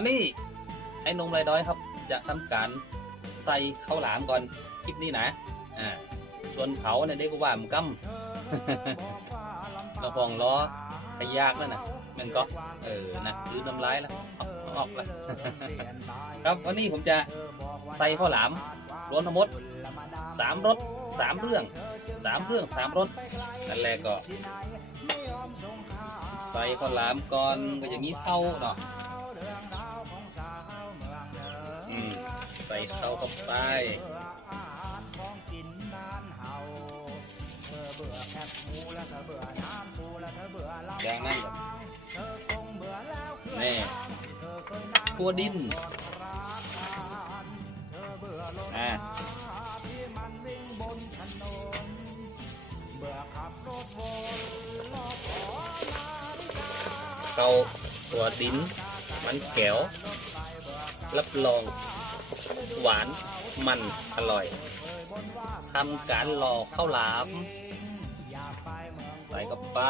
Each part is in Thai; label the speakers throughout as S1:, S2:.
S1: วันนี้ไอ้นมไรด้อยครับ จะทำการใส่ข้าวหลามก่อนคลิปนี้นะอ่าส่วนเผาเนี่ยเด็กก็ว่ามันกราพองล้อขยากแล้วนะมันก็เออนะลืมน้ำลายแล้วออกออกล้วครับวันนี้ผมจะใส่ข้าวหลามรวมทั้งหมดสามรสสามเรื่องสามเรื่องสามรสนั่นแหละก็ ใส่ข้าวหลามก่อนก็อย่างนี้เข้าเนาะ ใส่เข้าเข้าไปอย่างนั้นแบบนี่ทั่วดินอ่าเกาตัวดิน มันแก้ว รับรอง หวานมันอร่อยทำการรอข้าวหลาม ใส่เข้าไป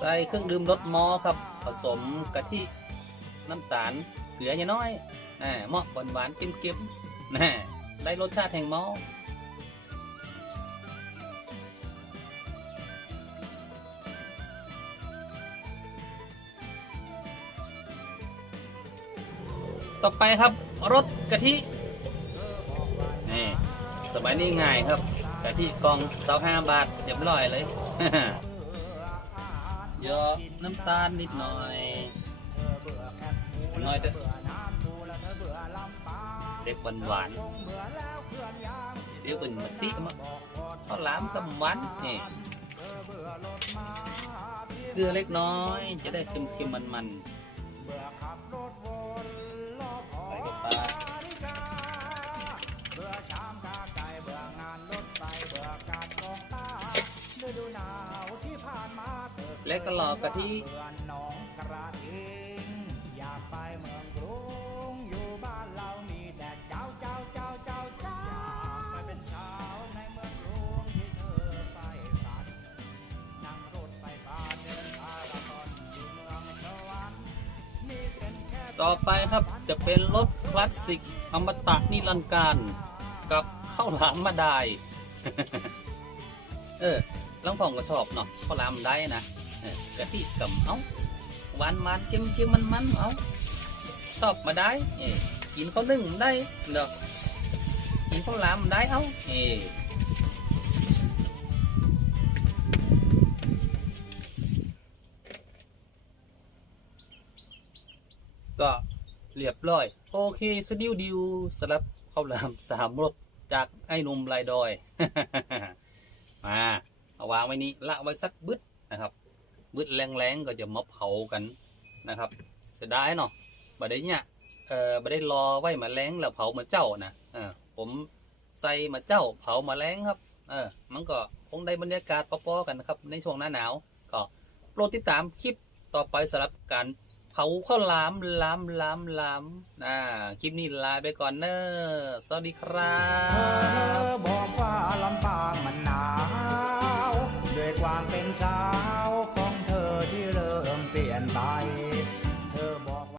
S1: ใส่เครื่องดื่มรสมอครับ ผสมกะทิ น้ำตาล เกลืออย่าน้อยอ่าเหมาะหวานหวานๆเค็มๆนะได้รสชาติแห่งหมอต่อไปครับรสกะทินี่สมัยนี้ง่ายครับกะทิกล่องสาห้าบาทเรียบร้อยเลยเยอะน้ำตาลนิดหน่อยน่อยเถอ เด็กหวานหวานๆเดี๋ยวเป็นมะติมาข้าวหลามกับหวานนี่เกลือเล็กน้อย จะได้เค็มๆมันๆใส่เข้าไปแล้วก็รอกะทิ ต่อไปครับจะเป็นรถคลาสสิกอมตะนิรันดร์การ กับข้าวหลามมาได้ เออลังฟองก็ชอบเนาะข้าวหลามได้นะกะทิกับเอ้าหวานมันเค็มเค็มมันมันเอ้าชอบมาได้กินข้าวนึ่งได้เนาะกินข้าวหลามได้เอ้าเอ ก็เรียบร้อย โอเคสดิวดิวสำหรับข้าวหลามสามรสจากไอ้นมลายดอย มาเอาวางไว้นี้ละไว้สักบึดนะครับ บึดแรงๆก็จะมาเผากันนะครับ เสียดายเนาะบัดนี้เนี่ยเออบัดได้รอไว้มาแรงแล้วเผามาเจ้านะเออผมใส่มาเจ้าเผามาแรงครับ เออ มันก็คงได้บรรยากาศปอๆกันนะครับ ในช่วงหน้าหนาว ก็โปรดติดตามคลิปต่อไปสำหรับการ เผาข้าวหลามลามลามลามอ่าคลิปนี้ลาไปก่อนเนอะสวัสดีครั
S2: เธอบบอกว่าลำปา